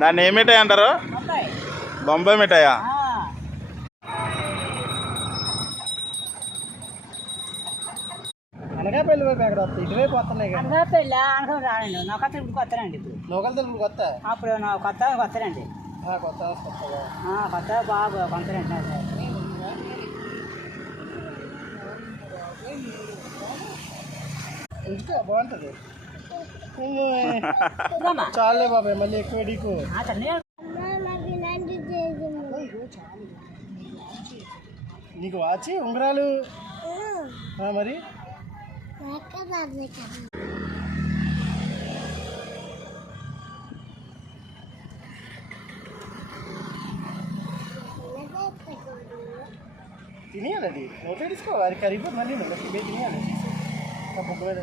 దాన్ని ఏ మిఠాయి అంటారు? బొంబాయి మిఠాయా? అనకాపల్లి వైపు ఎక్కడ వస్తాయి? ఇటువైపు వస్తున్నాయి. అనకాపల్లి అనకాపల్లి రానండి. నౌకత్త ఇప్పుడు కొత్తనండి. ఇప్పుడు లోకల్ తెలుగు కొత్త అప్పుడు కొత్త కొత్తనండి. కొత్త కొత్త బాగా కొత్తనండి. ఇంకా బాగుంటుంది. చాలే బాబాయ్, మళ్ళీ ఎక్కువ నీకు. నీకు వాచి ఉంగరాలు మరి తినేయాలండి. నోట్లో తీసుకో, అది కరిగిపోతుంది. మళ్ళీ నువ్వు తినేయాలి. బొక్క మీద